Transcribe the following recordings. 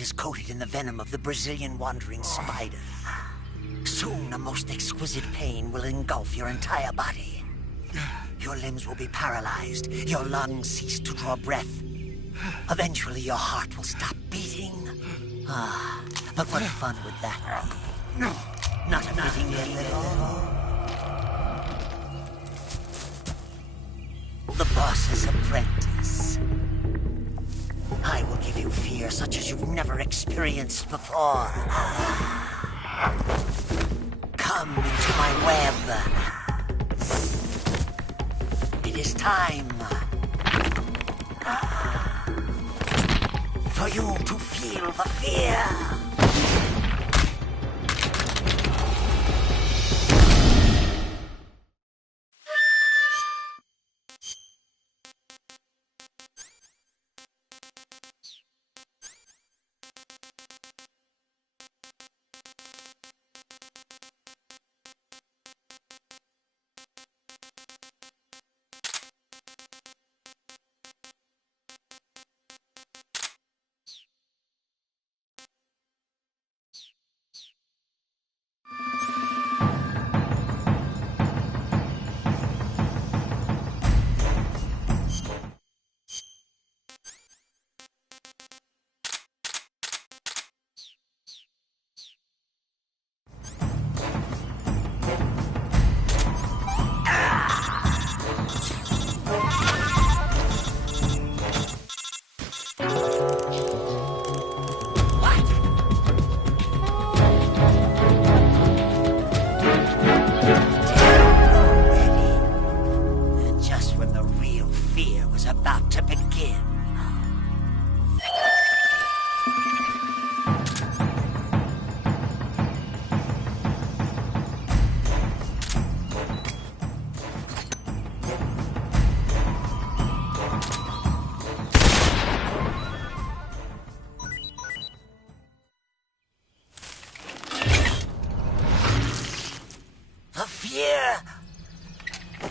Is coated in the venom of the Brazilian wandering spider. Soon a the most exquisite pain will engulf your entire body. Your limbs will be paralyzed, your lungs cease to draw breath. Eventually, your heart will stop beating. Ah, but what fun would that be? Not a fitting end at all. The boss's apprentice. I will give you fear such as you've never experienced before. Come into my web. It is time for you to feel the fear.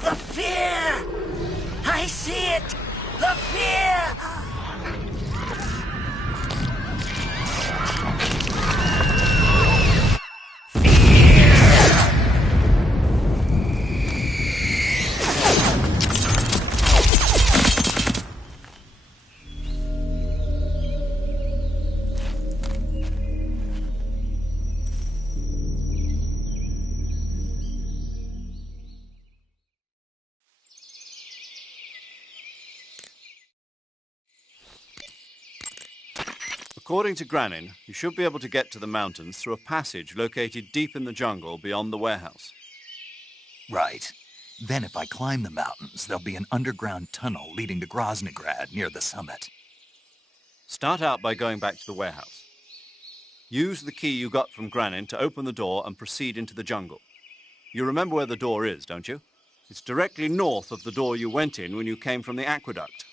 The fear! I see it! The fear! According to Granin, you should be able to get to the mountains through a passage located deep in the jungle beyond the warehouse. Right. Then if I climb the mountains, there'll be an underground tunnel leading to Groznygrad near the summit. Start out by going back to the warehouse. Use the key you got from Granin to open the door and proceed into the jungle. You remember where the door is, don't you? It's directly north of the door you went in when you came from the aqueduct.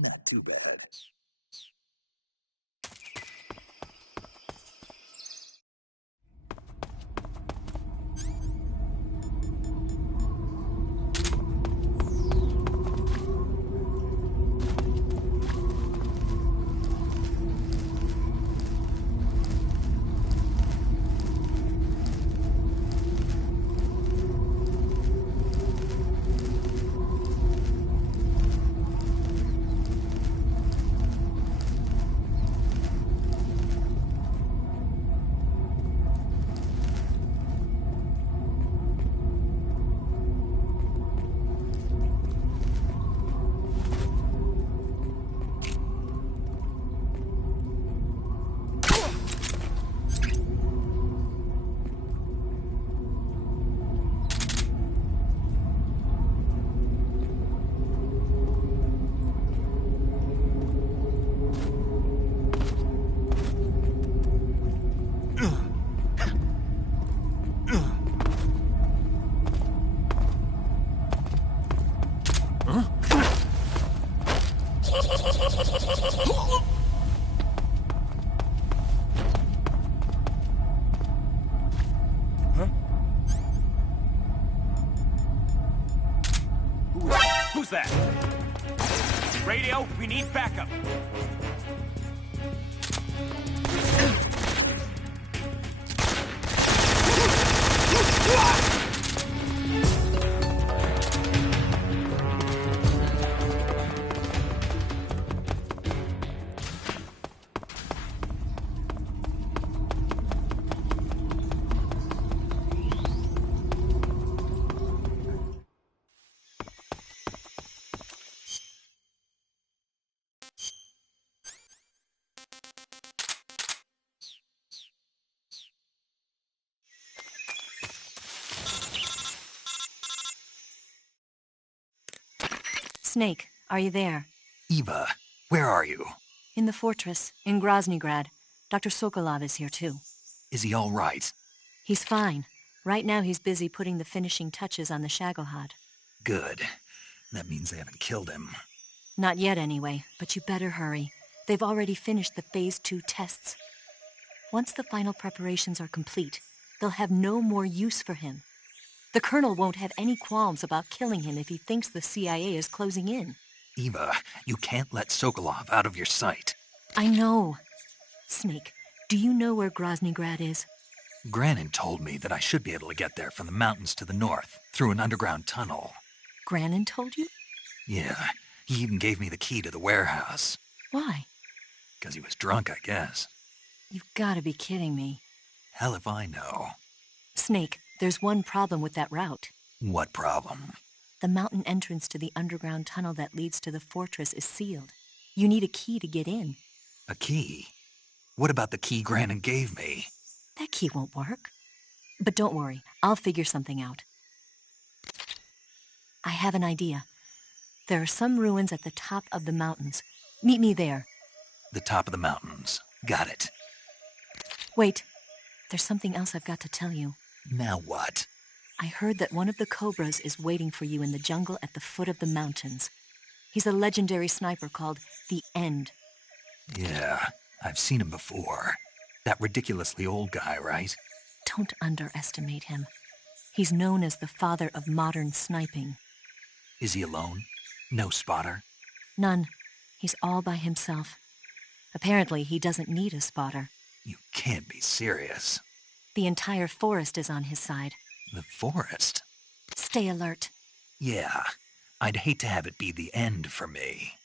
Not too bad. Who's that? Radio, we need backup. Snake, are you there? Eva, where are you? In the fortress, in Groznygrad. Dr. Sokolov is here too. Is he all right? He's fine. Right now he's busy putting the finishing touches on the Shagohod. Good. That means they haven't killed him. Not yet anyway, but you better hurry. They've already finished the Phase 2 tests. Once the final preparations are complete, they'll have no more use for him. The Colonel won't have any qualms about killing him if he thinks the CIA is closing in. Eva, you can't let Sokolov out of your sight. I know. Snake, do you know where Groznygrad is? Granin told me that I should be able to get there from the mountains to the north, through an underground tunnel. Granin told you? Yeah, he even gave me the key to the warehouse. Why? 'Cause he was drunk, I guess. You've got to be kidding me. Hell if I know. Snake, there's one problem with that route. What problem? The mountain entrance to the underground tunnel that leads to the fortress is sealed. You need a key to get in. A key? What about the key Granin gave me? That key won't work. But don't worry, I'll figure something out. I have an idea. There are some ruins at the top of the mountains. Meet me there. The top of the mountains. Got it. Wait, there's something else I've got to tell you. Now what? I heard that one of the Cobras is waiting for you in the jungle at the foot of the mountains. He's a legendary sniper called The End. Yeah, I've seen him before. That ridiculously old guy, right? Don't underestimate him. He's known as the father of modern sniping. Is he alone? No spotter? None. He's all by himself. Apparently, he doesn't need a spotter. You can't be serious. The entire forest is on his side. The forest? Stay alert. Yeah, I'd hate to have it be the end for me.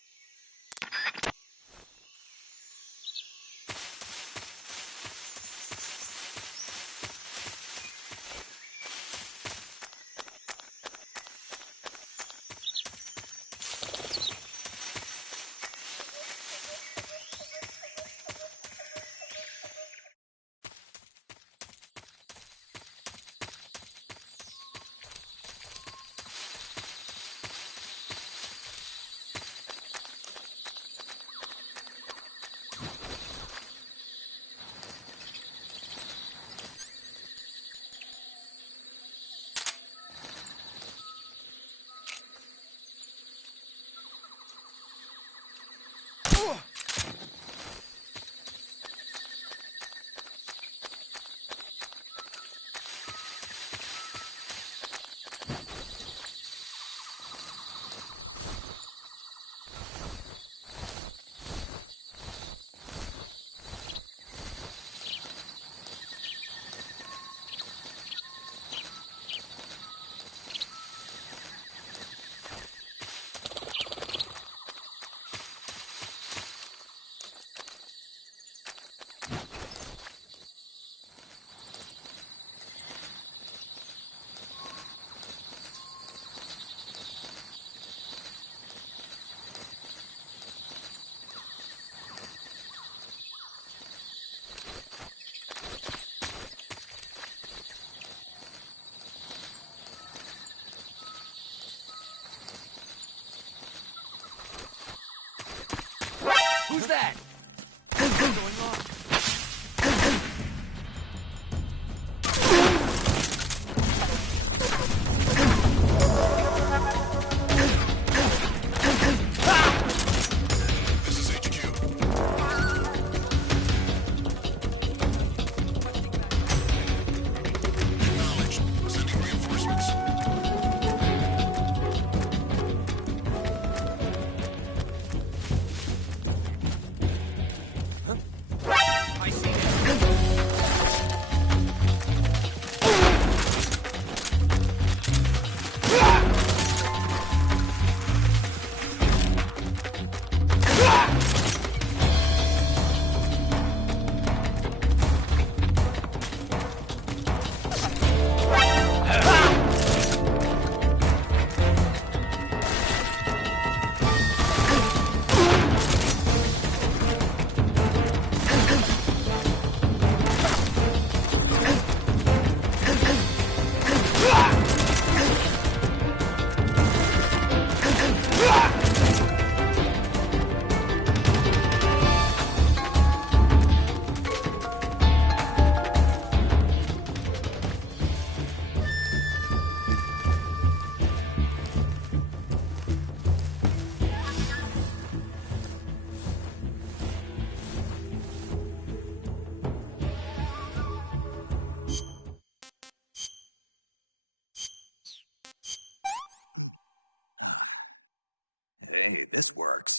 need this work.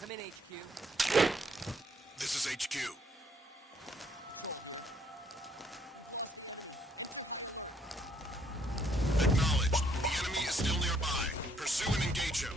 Come in, HQ. This is HQ. Acknowledged. The enemy is still nearby. Pursue and engage him.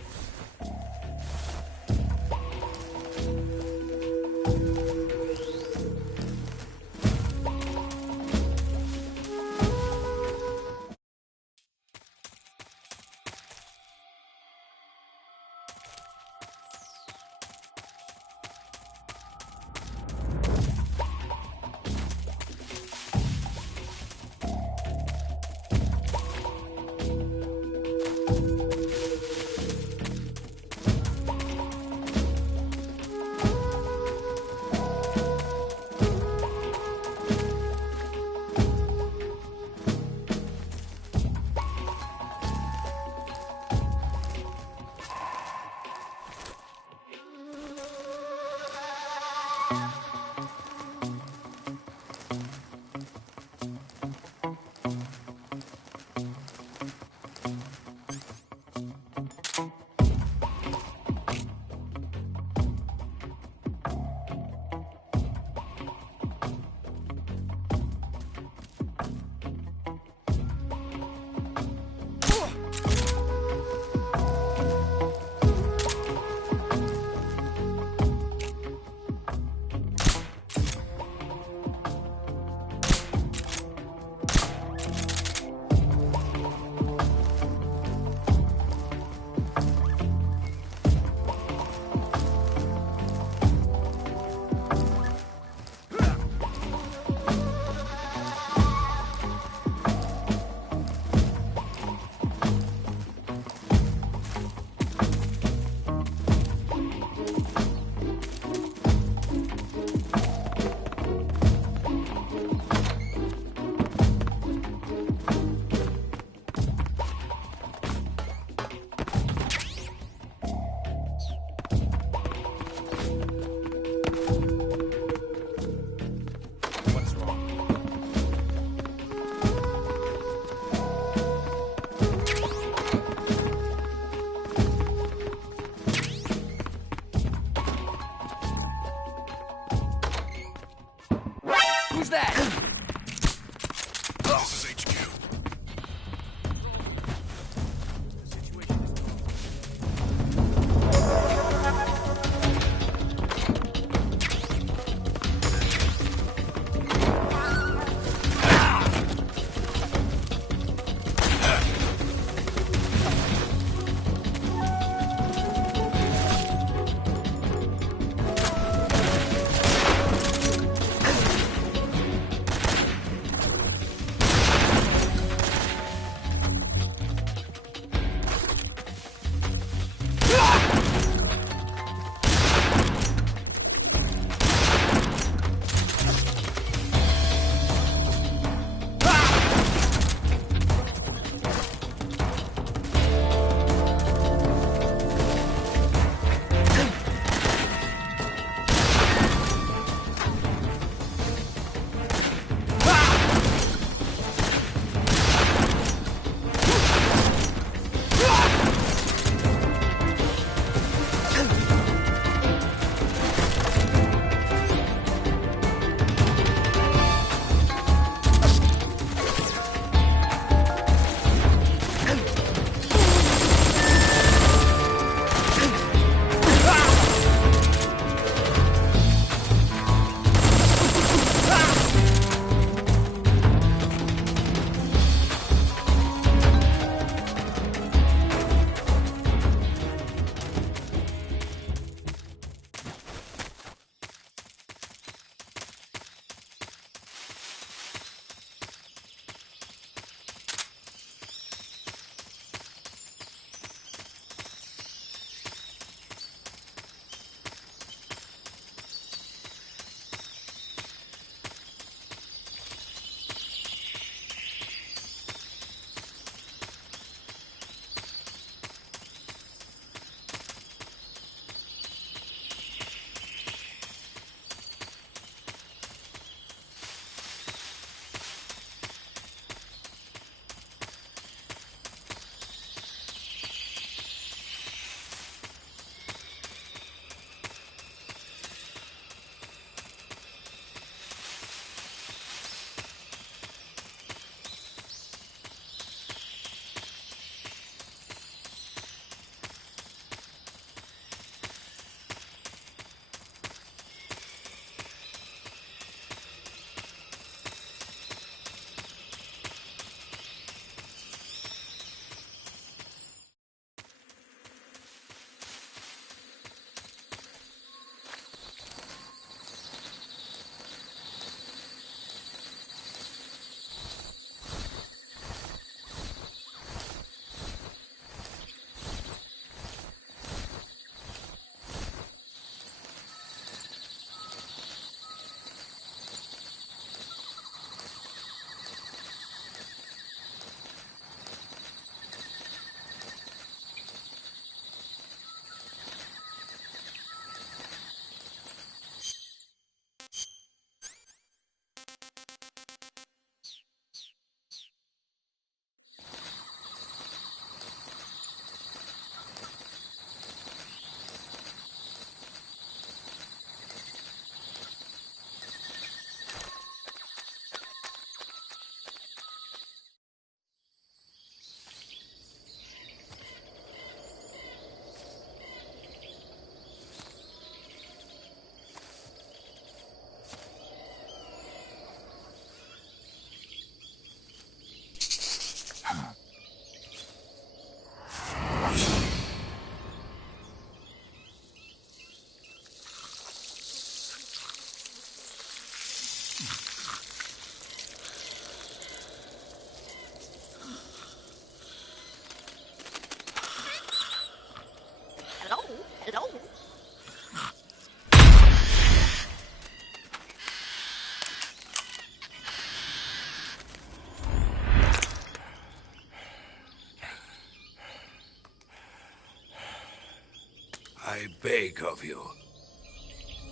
I beg of you,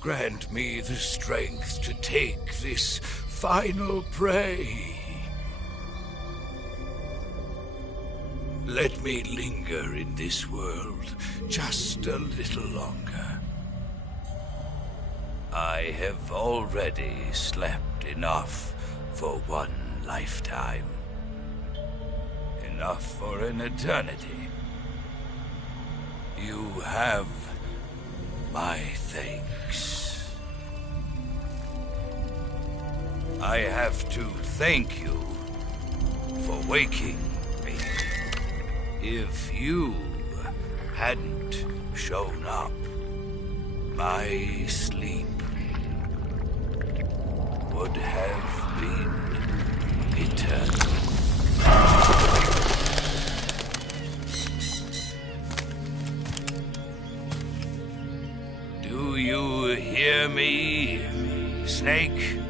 grant me the strength to take this final prey. Let me linger in this world just a little longer. I have already slept enough for one lifetime. Enough for an eternity. You have my thanks. I have to thank you for waking me. If you hadn't shown up, my sleep would have been eternal. Do you hear me, Snake?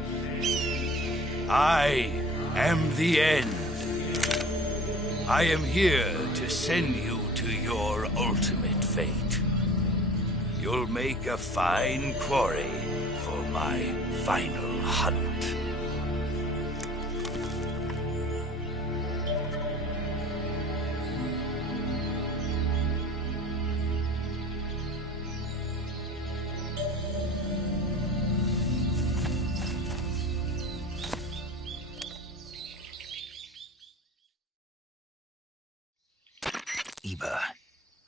I am the end. I am here to send you to your ultimate fate. You'll make a fine quarry for my final hunt. Eva,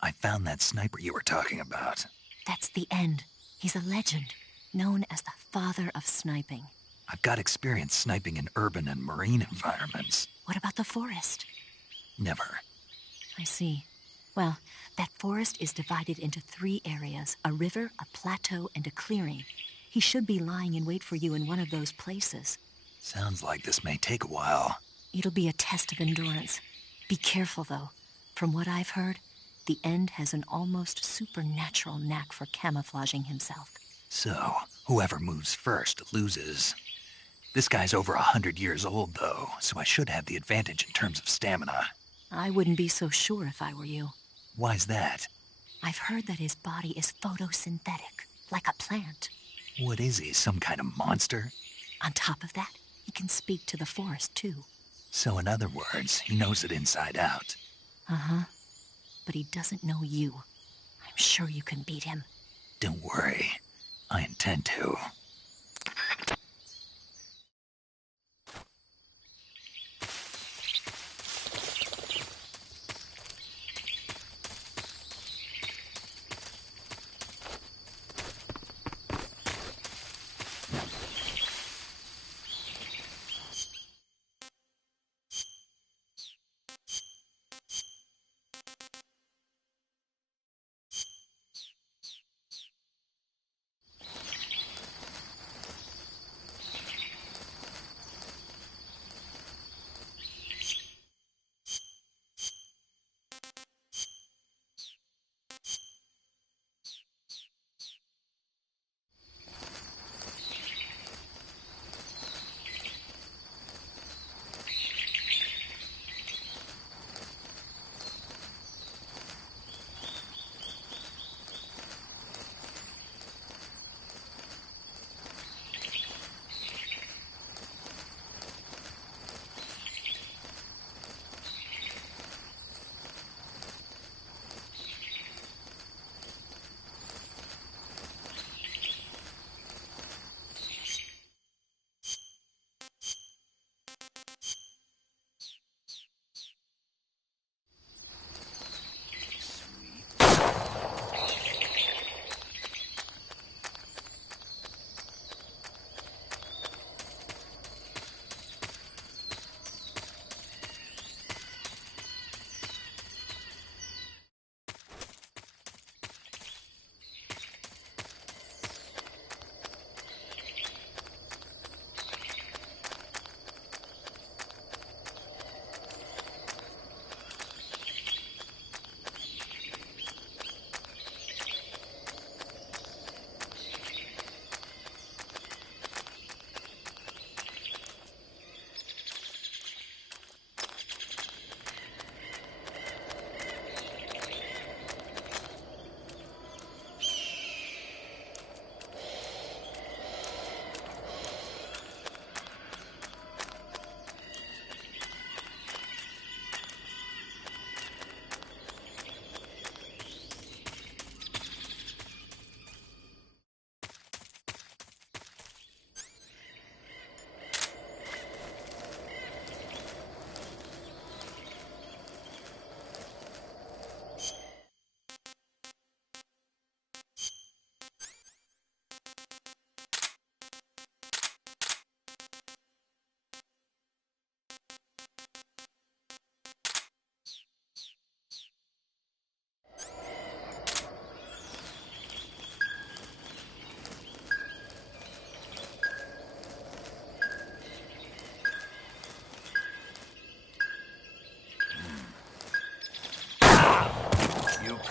I found that sniper you were talking about. That's the end. He's a legend, known as the father of sniping. I've got experience sniping in urban and marine environments. What about the forest? Never. I see. Well, that forest is divided into 3 areas, a river, a plateau, and a clearing. He should be lying in wait for you in one of those places. Sounds like this may take a while. It'll be a test of endurance. Be careful, though. From what I've heard, the End has an almost supernatural knack for camouflaging himself. So, whoever moves first loses. This guy's over 100 years old, though, so I should have the advantage in terms of stamina. I wouldn't be so sure if I were you. Why's that? I've heard that his body is photosynthetic, like a plant. What is he, some kind of monster? On top of that, he can speak to the forest, too. So in other words, he knows it inside out. Uh-huh. But he doesn't know you. I'm sure you can beat him. Don't worry. I intend to.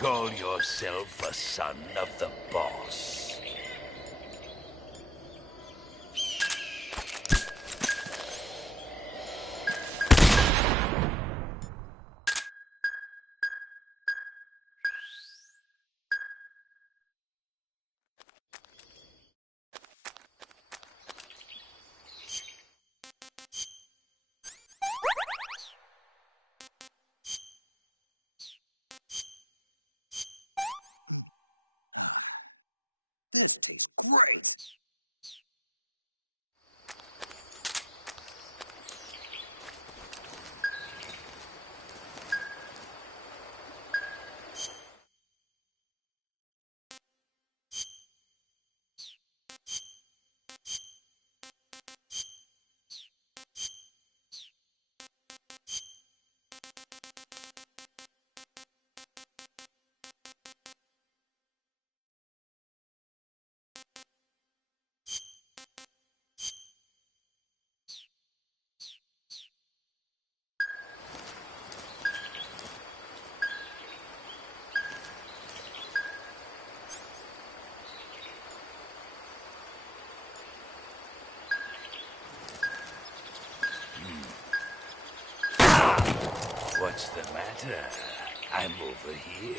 call yourself a son of the boss? What's the matter? I'm over here.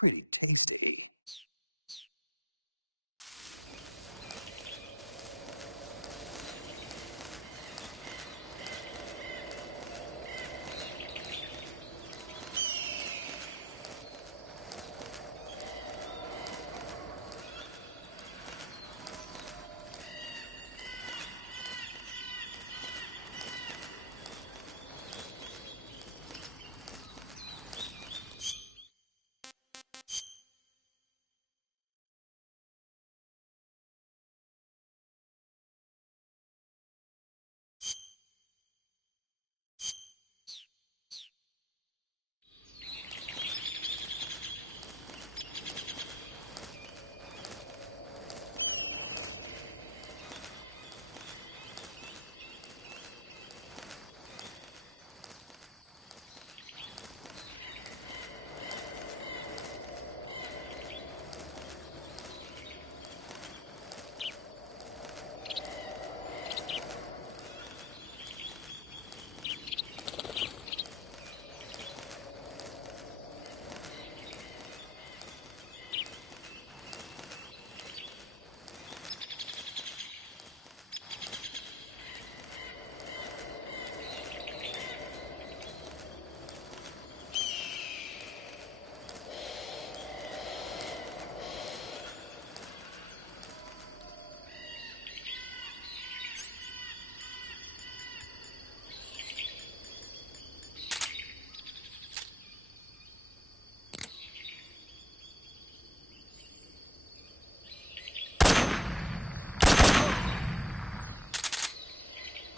Pretty tasty.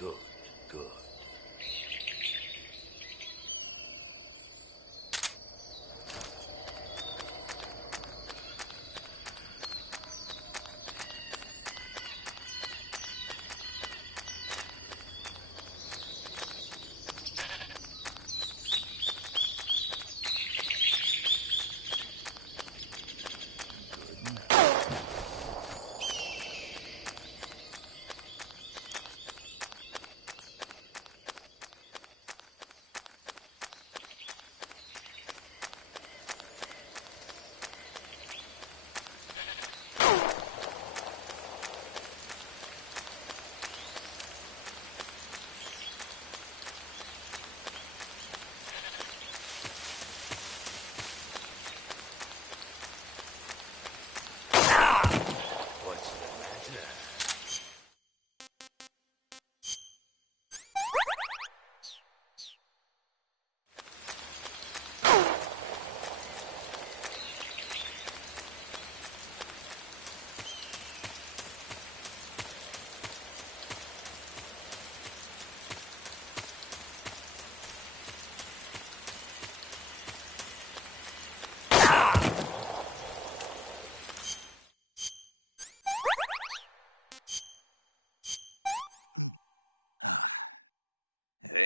Good, good.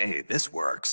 Hey, this worked.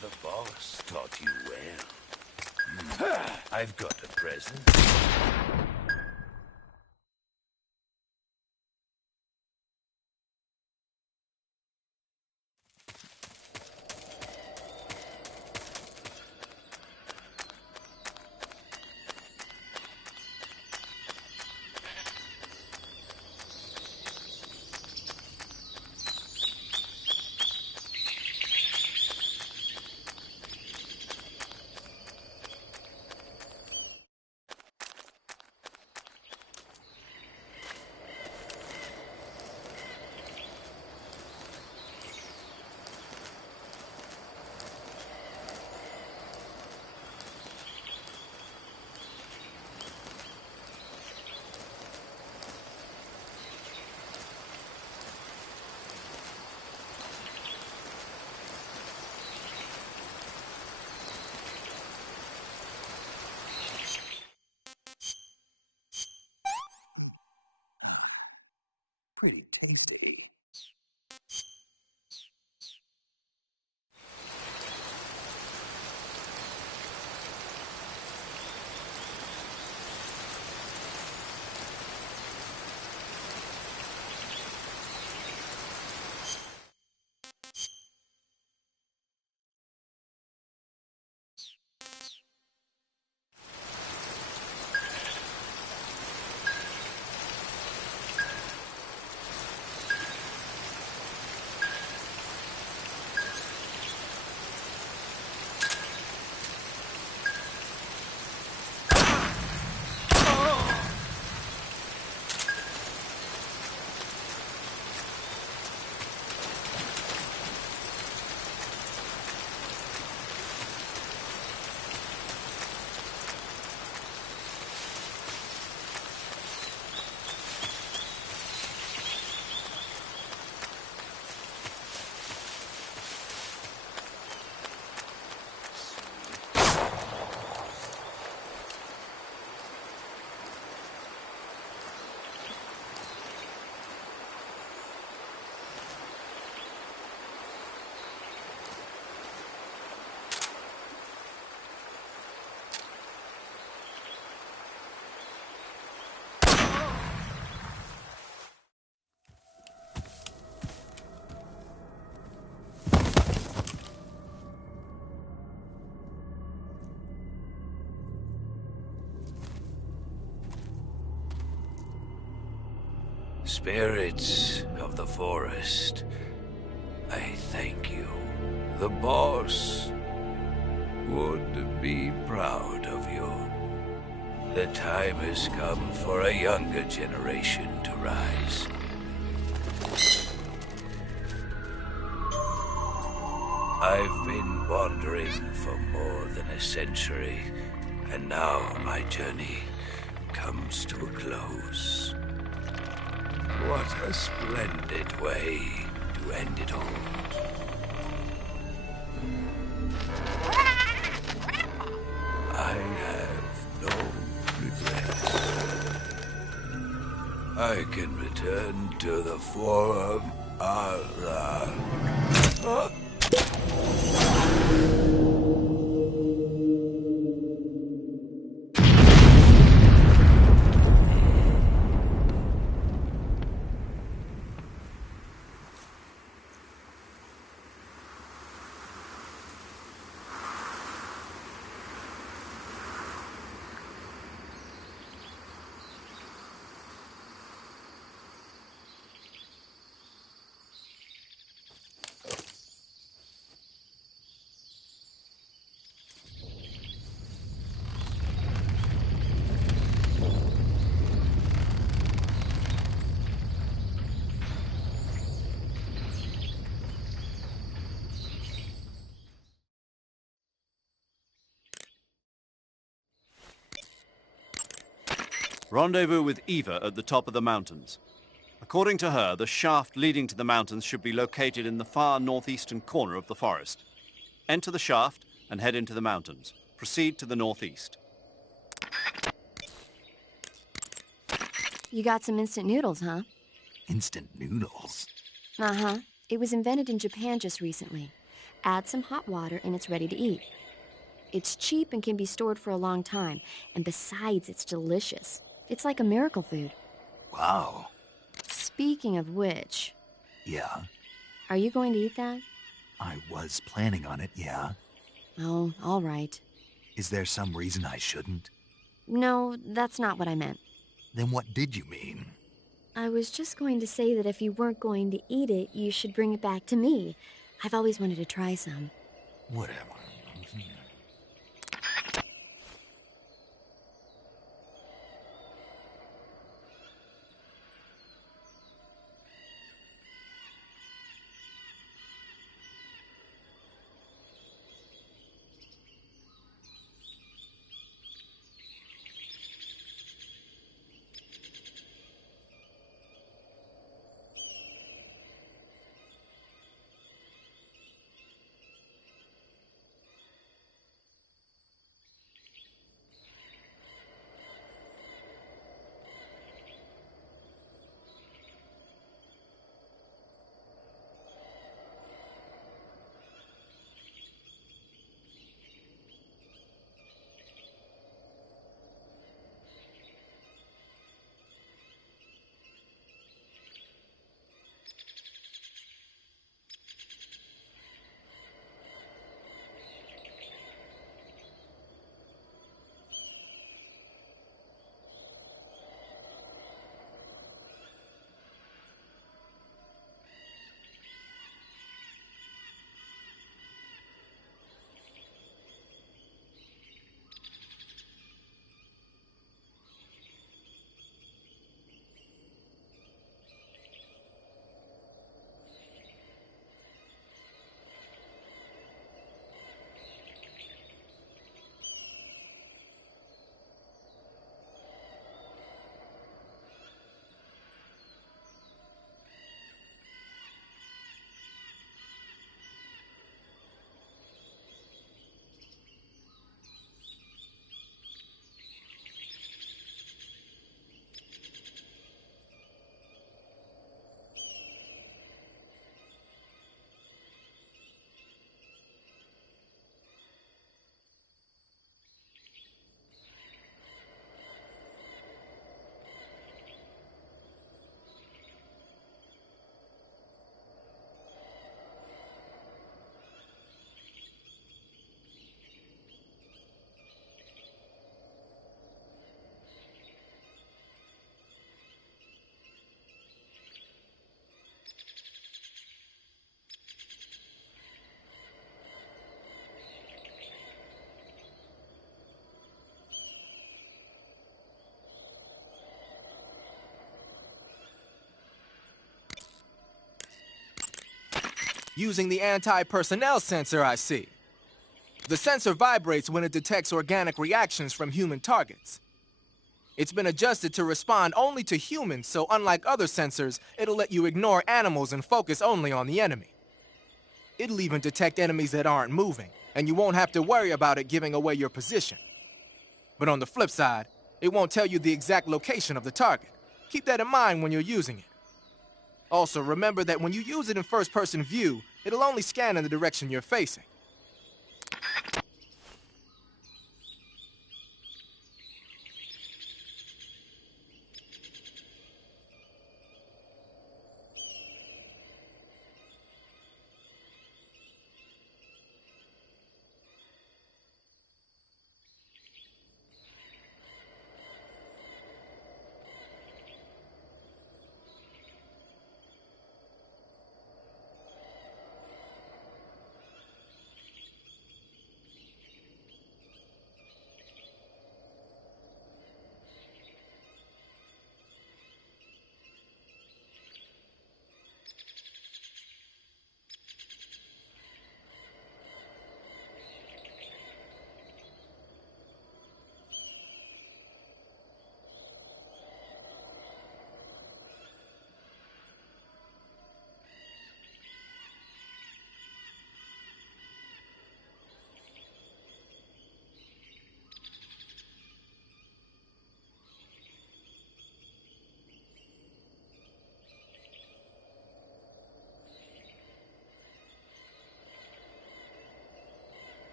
The boss taught you well. I've got a present. Pretty tasty. Spirits of the forest, I thank you. The boss would be proud of you. The time has come for a younger generation to rise. I've been wandering for more than a century, and now my journey comes to a close. What a splendid way to end it all. I have no regrets. I can return to the Forum Allah. Rendezvous with Eva at the top of the mountains. According to her, the shaft leading to the mountains should be located in the far northeastern corner of the forest. Enter the shaft and head into the mountains. Proceed to the northeast. You got some instant noodles, huh? Instant noodles? Uh-huh. It was invented in Japan just recently. Add some hot water and it's ready to eat. It's cheap and can be stored for a long time. And besides, it's delicious. It's like a miracle food. Wow. Speaking of which... Yeah? Are you going to eat that? I was planning on it, yeah. Oh, all right. Is there some reason I shouldn't? No, that's not what I meant. Then what did you mean? I was just going to say that if you weren't going to eat it, you should bring it back to me. I've always wanted to try some. Whatever. Using the anti-personnel sensor, I see. The sensor vibrates when it detects organic reactions from human targets. It's been adjusted to respond only to humans, so unlike other sensors, it'll let you ignore animals and focus only on the enemy. It'll even detect enemies that aren't moving, and you won't have to worry about it giving away your position. But on the flip side, it won't tell you the exact location of the target. Keep that in mind when you're using it. Also, remember that when you use it in first-person view, it'll only scan in the direction you're facing.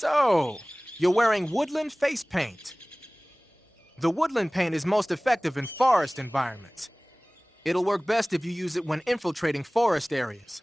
So, you're wearing woodland face paint. The woodland paint is most effective in forest environments. It'll work best if you use it when infiltrating forest areas.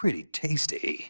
Pretty tasty.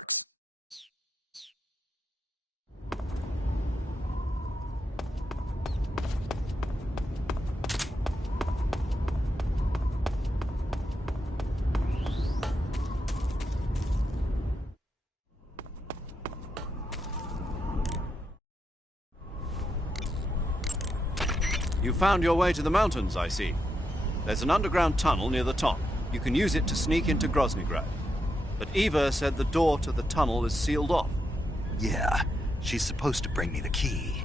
dark. You found your way to the mountains, I see. There's an underground tunnel near the top. You can use it to sneak into Groznygrad. But Eva said the door to the tunnel is sealed off. Yeah, she's supposed to bring me the key.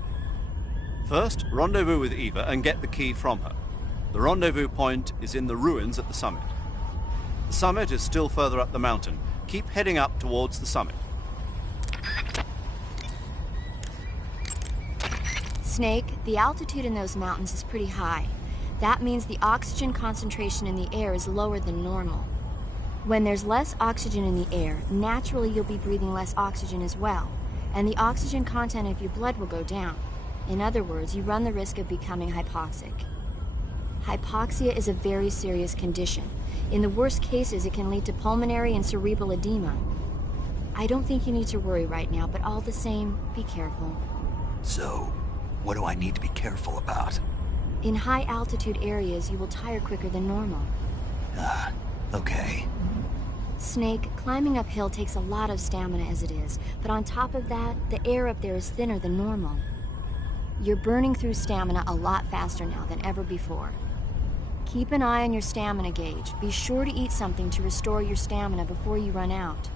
First, rendezvous with Eva and get the key from her. The rendezvous point is in the ruins at the summit. The summit is still further up the mountain. Keep heading up towards the summit. Snake, the altitude in those mountains is pretty high. That means the oxygen concentration in the air is lower than normal. When there's less oxygen in the air, naturally you'll be breathing less oxygen as well, and the oxygen content of your blood will go down. In other words, you run the risk of becoming hypoxic. Hypoxia is a very serious condition. In the worst cases, it can lead to pulmonary and cerebral edema. I don't think you need to worry right now, but all the same, be careful. So, what do I need to be careful about? In high-altitude areas, you will tire quicker than normal. Okay. Snake, climbing uphill takes a lot of stamina as it is, but on top of that, the air up there is thinner than normal. You're burning through stamina a lot faster now than ever before. Keep an eye on your stamina gauge. Be sure to eat something to restore your stamina before you run out.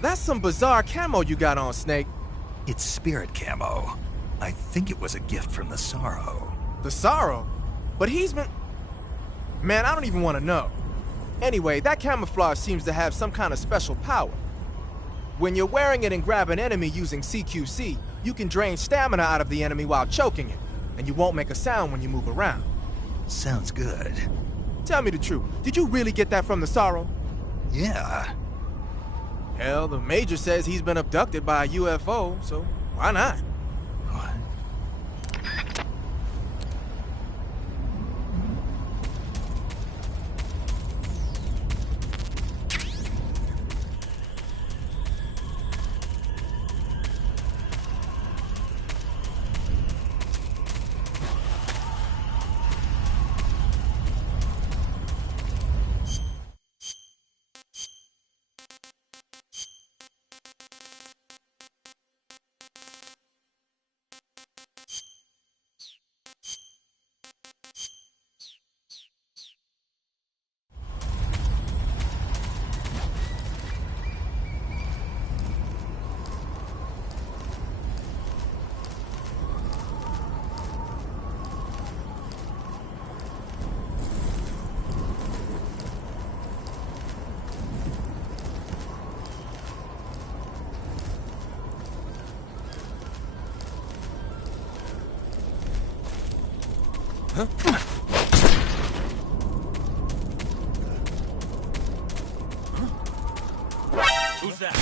That's some bizarre camo you got on, Snake. It's spirit camo. I think it was a gift from the Sorrow. The Sorrow? But he's been... Man, I don't even want to know. Anyway, that camouflage seems to have some kind of special power. When you're wearing it and grab an enemy using CQC, you can drain stamina out of the enemy while choking it, and you won't make a sound when you move around. Sounds good. Tell me the truth, did you really get that from the Sorrow? Yeah. Hell, the Major says he's been abducted by a UFO, so why not? What? Who's that?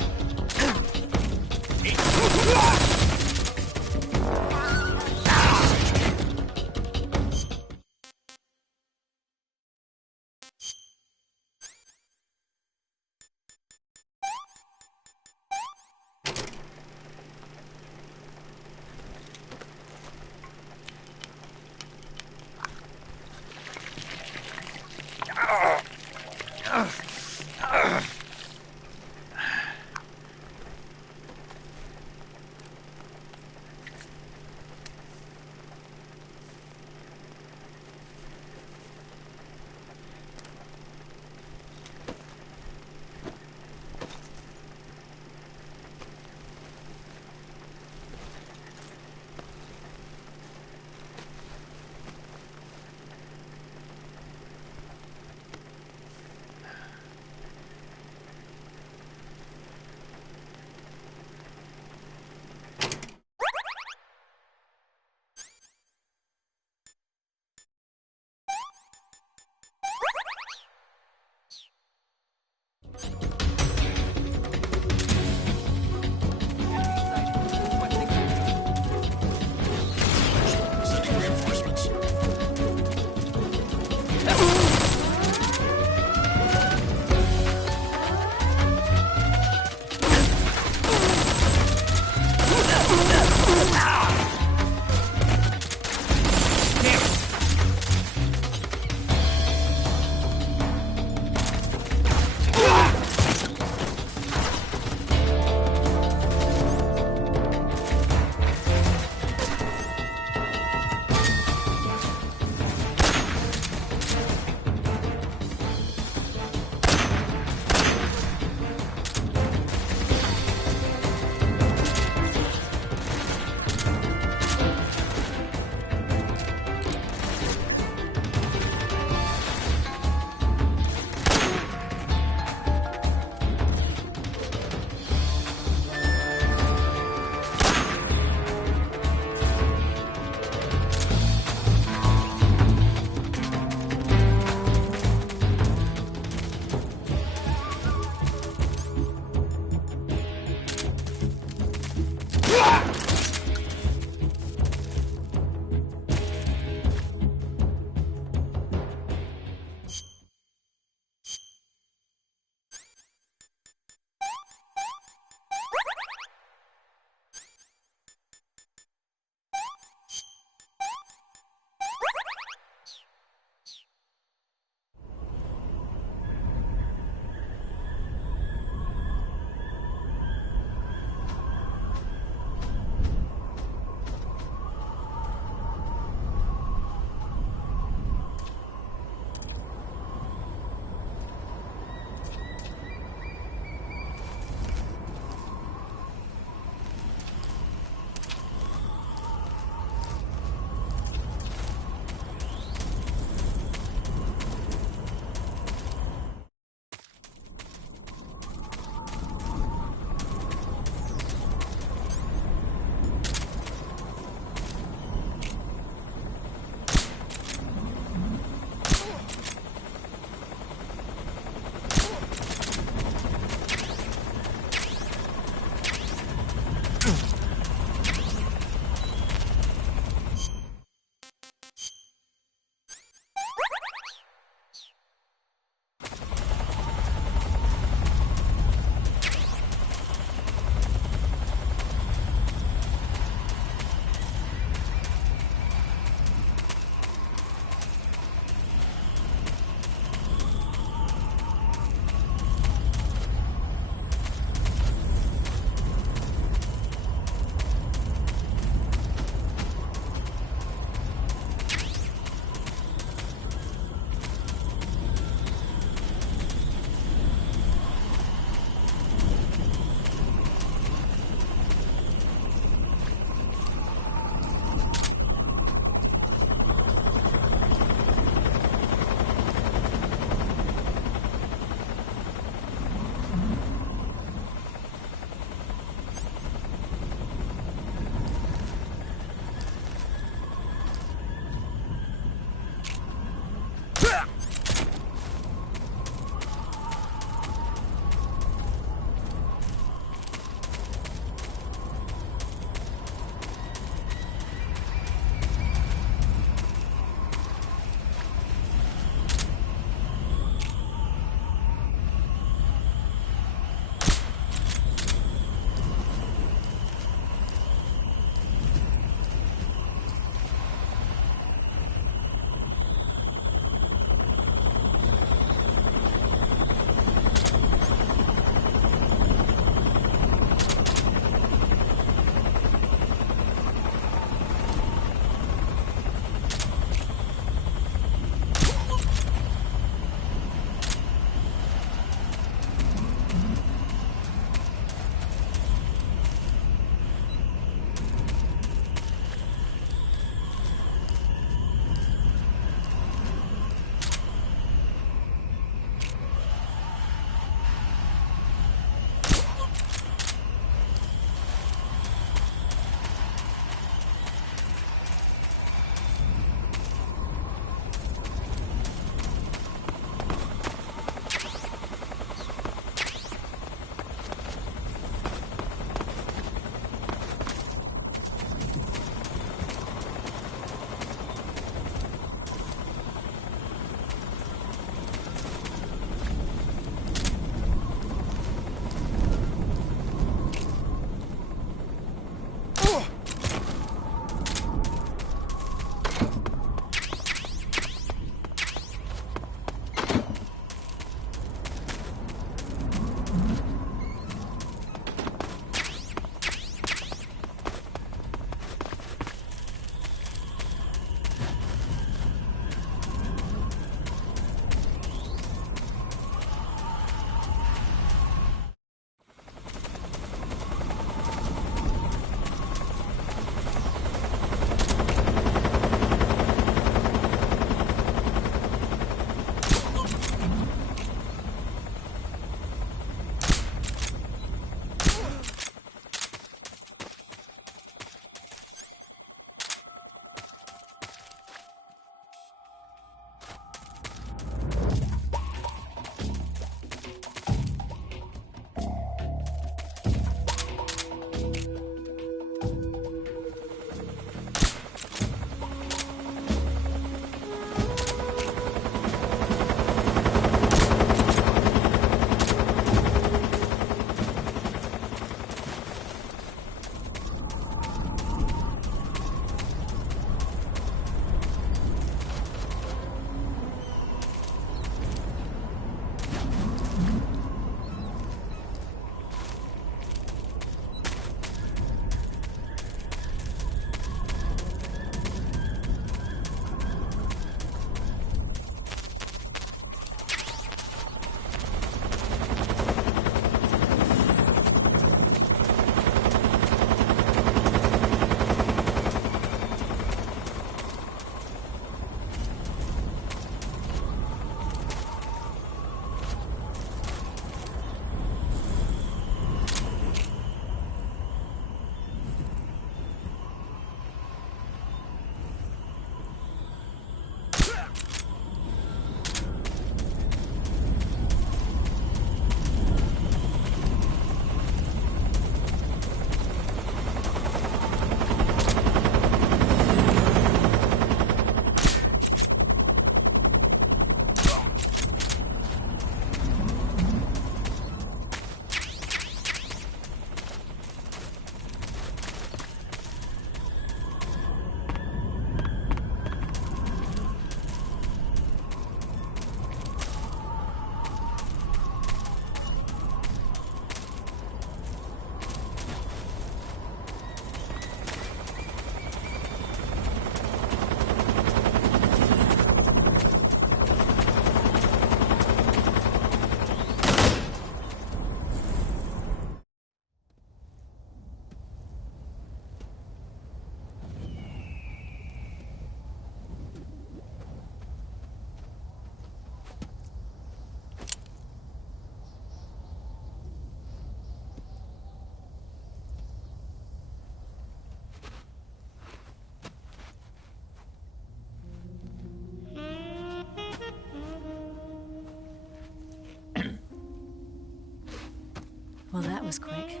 was quick.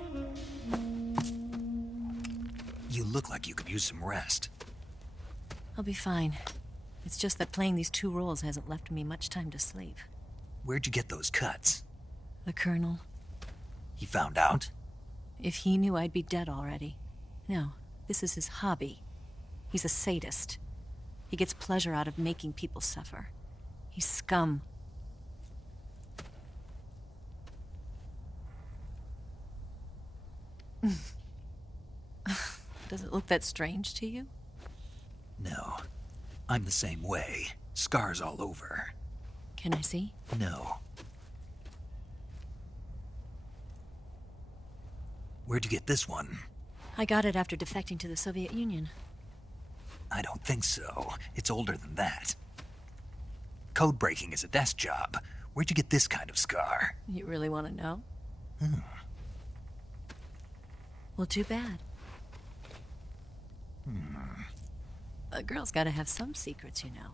You look like you could use some rest. I'll be fine. It's just that playing these 2 roles hasn't left me much time to sleep. Where'd you get those cuts? The Colonel. He found out? If he knew, I'd be dead already. No, this is his hobby. He's a sadist. He gets pleasure out of making people suffer. He's scum. Does it look that strange to you? No. I'm the same way. Scars all over. Can I see? No. Where'd you get this one? I got it after defecting to the Soviet Union. I don't think so. It's older than that. Code breaking is a desk job. Where'd you get this kind of scar? You really want to know? Well, too bad. A girl's got to have some secrets, you know.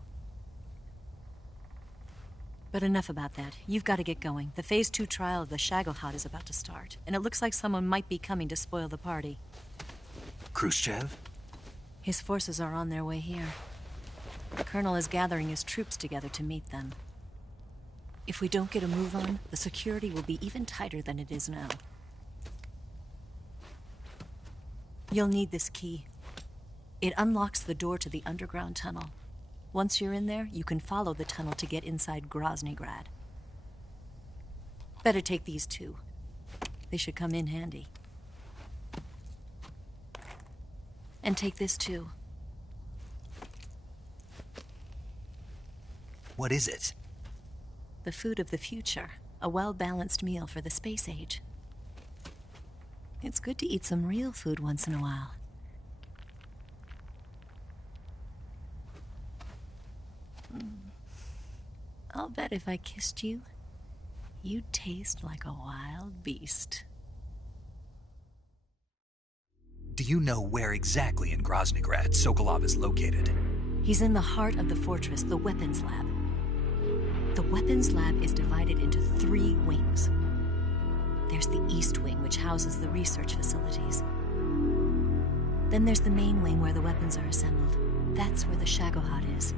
But enough about that. You've got to get going. The Phase 2 trial of the Shagohod is about to start, and it looks like someone might be coming to spoil the party. Khrushchev? His forces are on their way here. The Colonel is gathering his troops together to meet them. If we don't get a move on, the security will be even tighter than it is now. You'll need this key. It unlocks the door to the underground tunnel. Once you're in there, you can follow the tunnel to get inside Groznygrad. Better take these 2. They should come in handy. And take this too. What is it? The food of the future. A well-balanced meal for the space age. It's good to eat some real food once in a while. I'll bet if I kissed you, you'd taste like a wild beast. Do you know where exactly in Groznygrad Sokolov is located? He's in the heart of the fortress, the weapons lab. The weapons lab is divided into 3 wings. There's the East Wing, which houses the research facilities. Then there's the main wing where the weapons are assembled. That's where the Shagohod is.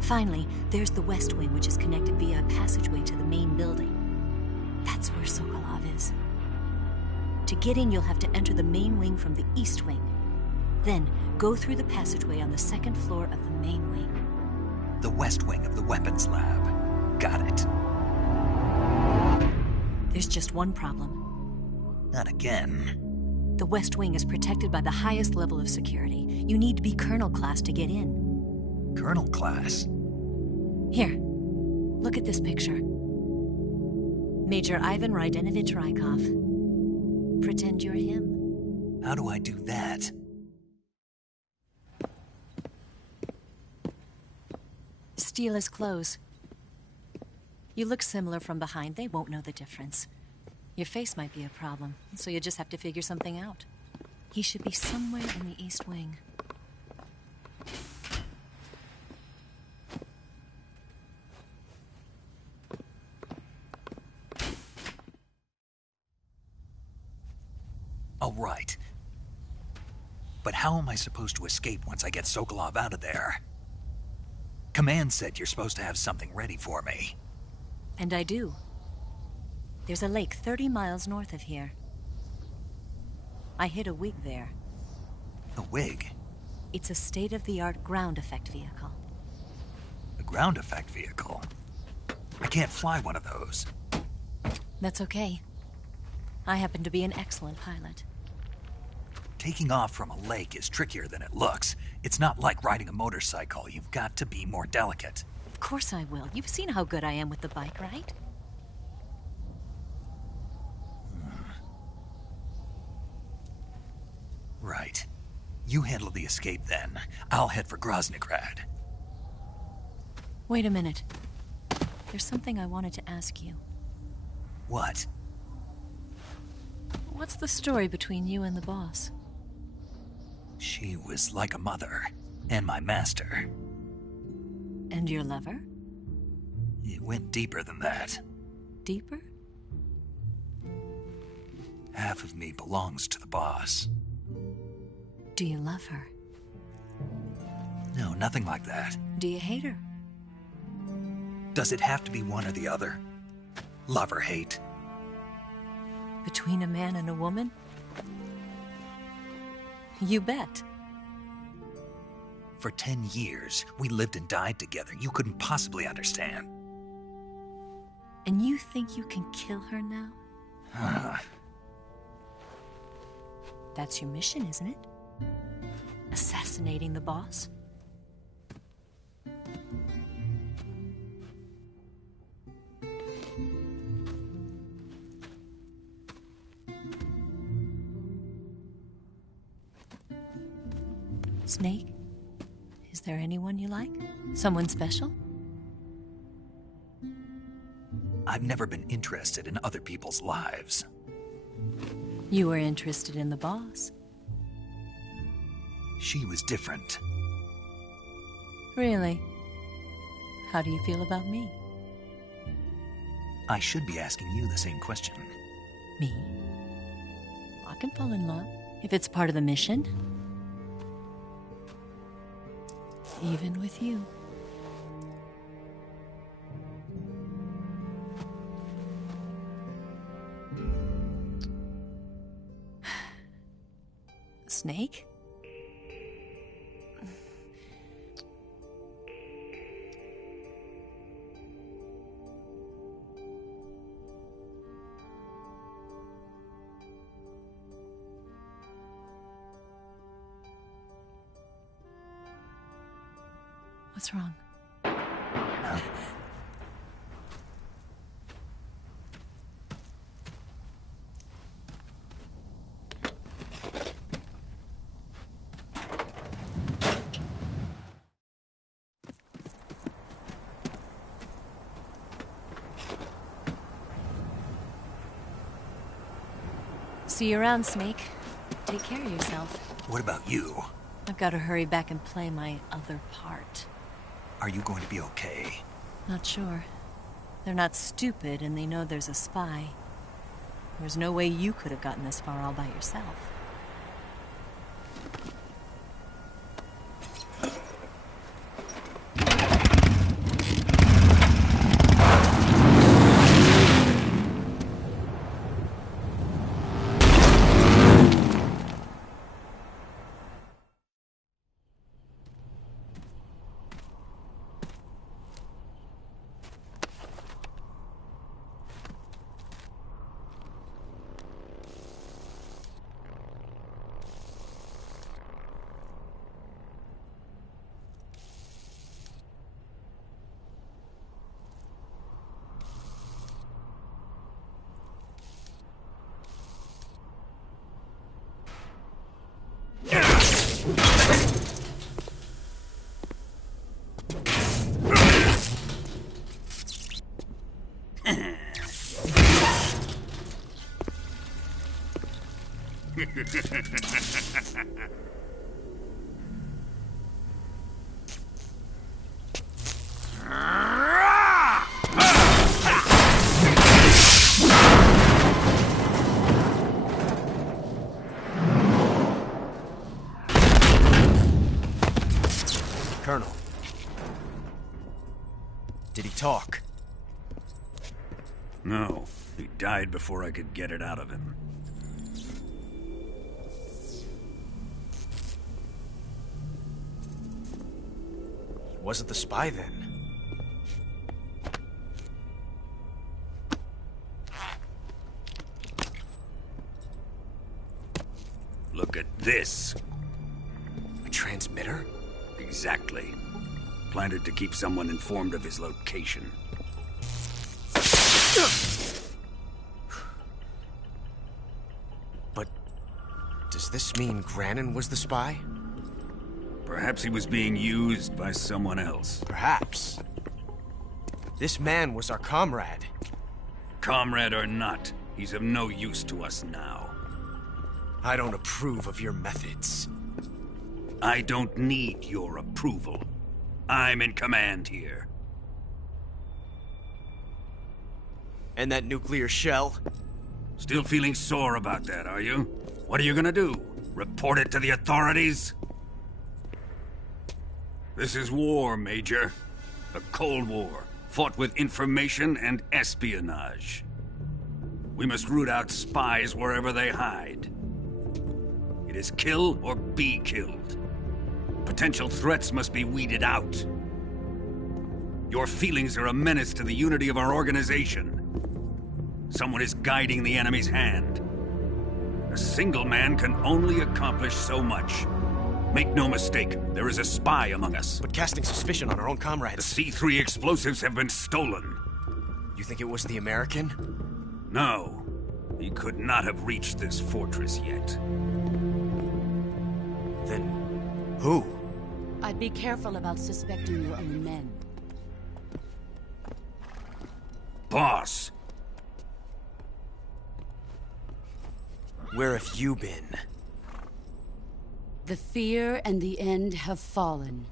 Finally, there's the West Wing, which is connected via a passageway to the main building. That's where Sokolov is. To get in, you'll have to enter the main wing from the East Wing. Then, go through the passageway on the 2nd floor of the main wing. The West Wing of the weapons lab. Got it. There's just one problem. Not again. The West Wing is protected by the highest level of security. You need to be Colonel class to get in. Colonel class? Here, look at this picture. Major Ivan Rydenovich Rykov. Pretend you're him. How do I do that? Steal his clothes. You look similar from behind. They won't know the difference. Your face might be a problem, so you just have to figure something out. He should be somewhere in the East Wing. All right. But how am I supposed to escape once I get Sokolov out of there? Command said you're supposed to have something ready for me. And I do. There's a lake 30 miles north of here. I hid a wig there. A wig? It's a state-of-the-art ground effect vehicle. A ground effect vehicle? I can't fly one of those. That's okay. I happen to be an excellent pilot. Taking off from a lake is trickier than it looks. It's not like riding a motorcycle. You've got to be more delicate. Of course I will. You've seen how good I am with the bike, right? Right. You handle the escape then. I'll head for Groznygrad. Wait a minute. There's something I wanted to ask you. What? What's the story between you and the boss? She was like a mother, and my master. And your lover? It went deeper than that. Deeper? Half of me belongs to the boss. Do you love her? No, nothing like that. Do you hate her? Does it have to be one or the other? Love or hate? Between a man and a woman? You bet. For 10 years, we lived and died together. You couldn't possibly understand. And you think you can kill her now? That's your mission, isn't it? Assassinating the boss? Snake? Is there anyone you like? Someone special? I've never been interested in other people's lives. You were interested in the boss. She was different. Really? How do you feel about me? I should be asking you the same question. Me? I can fall in love if it's part of the mission. Even with you. Snake? What's wrong? See you around, Snake. Take care of yourself. What about you? I've got to hurry back and play my other part. Are you going to be okay? Not sure. They're not stupid, and they know there's a spy. There's no way you could have gotten this far all by yourself. Colonel. Did he talk? No. He died before I could get it out of him. Wasn't the spy then? Look at this. A transmitter? Exactly. Planted to keep someone informed of his location. But does this mean Granin was the spy? Perhaps he was being used by someone else. Perhaps. This man was our comrade. Comrade or not, he's of no use to us now. I don't approve of your methods. I don't need your approval. I'm in command here. And that nuclear shell? Still feeling sore about that, are you? What are you gonna do? Report it to the authorities? This is war, Major. A Cold War, fought with information and espionage. We must root out spies wherever they hide. It is kill or be killed. Potential threats must be weeded out. Your feelings are a menace to the unity of our organization. Someone is guiding the enemy's hand. A single man can only accomplish so much. Make no mistake, there is a spy among us. But casting suspicion on our own comrades... The C3 explosives have been stolen. You think it was the American? No. He could not have reached this fortress yet. Then... who? I'd be careful about suspecting your own men. Boss! Where have you been? The fear and the end have fallen.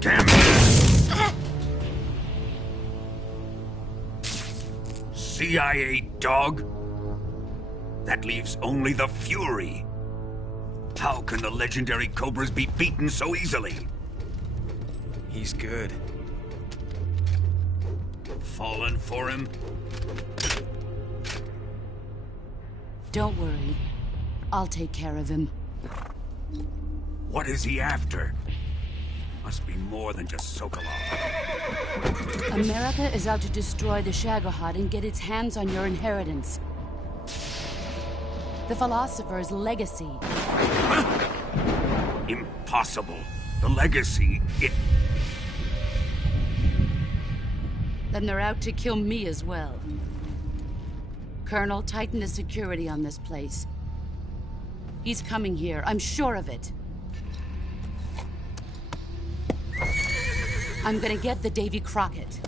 Damn it! CIA dog? That leaves only the Fury. How can the legendary Cobras be beaten so easily? He's good. Fallen for him? Don't worry. I'll take care of him. What is he after? Must be more than just Sokolov. America is out to destroy the Shagohod and get its hands on your inheritance. The Philosopher's legacy. Impossible. The legacy, it... Then they're out to kill me as well. Colonel, tighten the security on this place. He's coming here, I'm sure of it. I'm gonna get the Davy Crockett.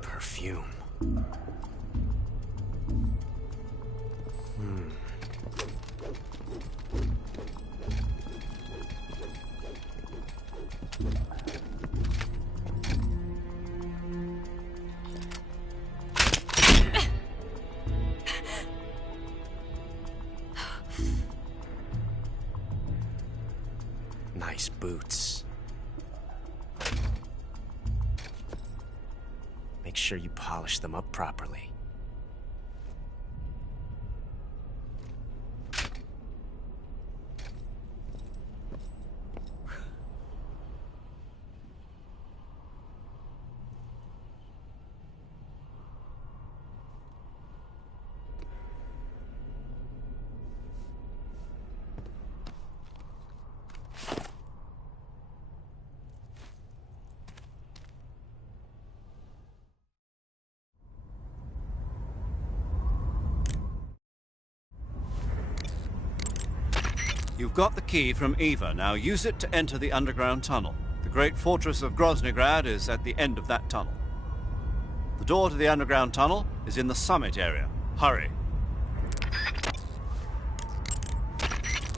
Perfume. Nice boots. Make sure you polish them up properly. You've got the key from Eva. Now use it to enter the underground tunnel. The great fortress of Groznygrad is at the end of that tunnel. The door to the underground tunnel is in the summit area. Hurry.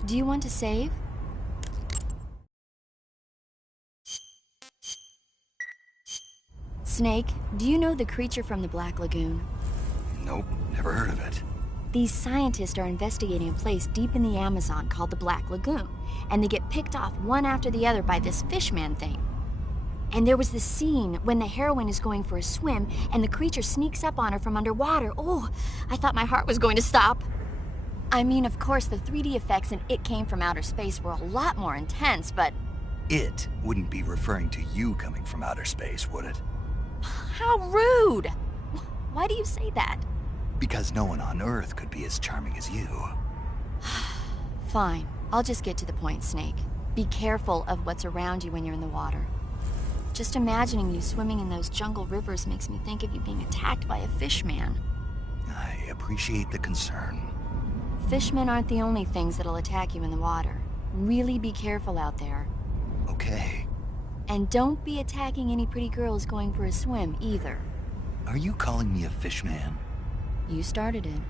Do you want to save? Snake, do you know the creature from the Black Lagoon? Nope, never heard of it. These scientists are investigating a place deep in the Amazon called the Black Lagoon, and they get picked off one after the other by this fishman thing. And there was this scene when the heroine is going for a swim, and the creature sneaks up on her from underwater. Oh, I thought my heart was going to stop. I mean, of course, the 3D effects in It Came from Outer Space were a lot more intense, but... It wouldn't be referring to you coming from outer space, would it? How rude! Why do you say that? Because no one on Earth could be as charming as you. Fine. I'll just get to the point, Snake. Be careful of what's around you when you're in the water. Just imagining you swimming in those jungle rivers makes me think of you being attacked by a fishman. I appreciate the concern. Fishmen aren't the only things that'll attack you in the water. Really be careful out there. Okay. And don't be attacking any pretty girls going for a swim, either. Are you calling me a fishman? You started it.